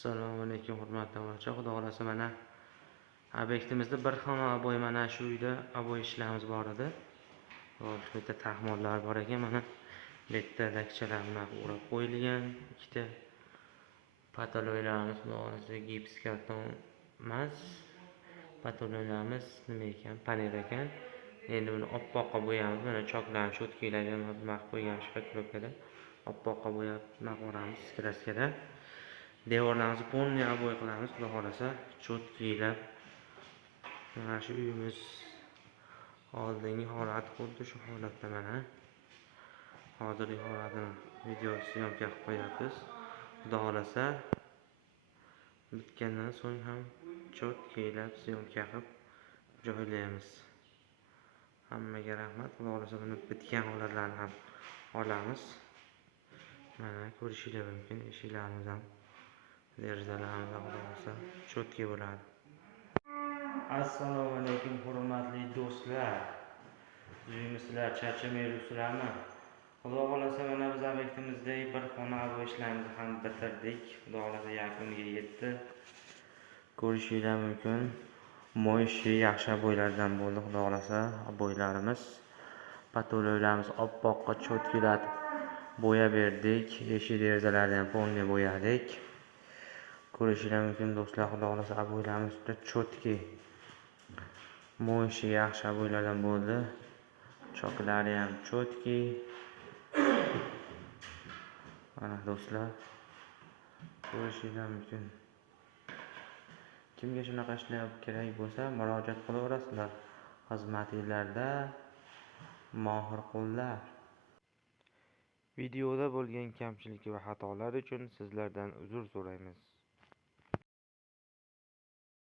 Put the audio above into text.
Assalomu alaykum hurmatli tomoshabinlar. Xudo xolasa mana obyektimizda bir xona aboy mana shu uyda aboy ishlarimiz bor edi. Shu yerda taxmonlar bor ekan, mana bu yerda lakchalar bunaqa o'rab qo'yilgan. Ikkita pataloylarimiz xudo xolasa gips karton emas. Pataloylarimiz nima ekan? Panel ekan. Endi buni oppoqqa bo'yamiz. Mana choklarni cho'tkalarga nima qilib qo'yganmiz shpakilovkada. Oppoqqa bo'yab nima qilamiz kraskada. Devorlarimizni polniy aboy qilamiz, xudo xolasa, cho'tkaylab. Mana shu uyimiz oldingi holati xuddi shu holatda mana. Hozirgi holatini video syomka qilib qo'yapmiz. Xudo xolasa bitgandan so'ng ham cho'tkaylab syomka qilib joylaymiz. Hammaga rahmat. Xudo xolasa buni bitgan holatlarini ham olamiz. Mana ko'rishingiz mumkin, eshiklarimiz ham derazalarimiz xudo xolasa cho'tka bo'ladi. Assalomu alaykum hurmatli do'stlar. Sizlar charchamaysizlarmi? Xudo xolasa mana biz obyektimizda bir xona aboy ishlarimizni ham bitirdik. Xudo xolasa yakuniga yetdi. Ko'rishingiz mumkin. Mo'yshi yaxshi aboylardan bo'ldi, xudo xolasa. Aboylarimiz, patoloylarimiz oppoqqa cho'tkalatib bo'yab berdik. Eshik derazalarni ham polniy bo'yadik. Ko'rishingiz mumkin do'stlar, xudo xolasa aboylarimiz juda cho'tki. Mo'yshi yaxshi aboylardan bo'ldi. Choklari ham cho'tki. Mana do'stlar, ko'rishingiz mumkin. Kimga shunaqa ishlar kerak bo'lsa, murojaat qilaverasizlar. Xizmatingizda mohir qo'llar. Videoda bo'lgan kamchilik va xatolar uchun sizlardan uzr so'raymiz.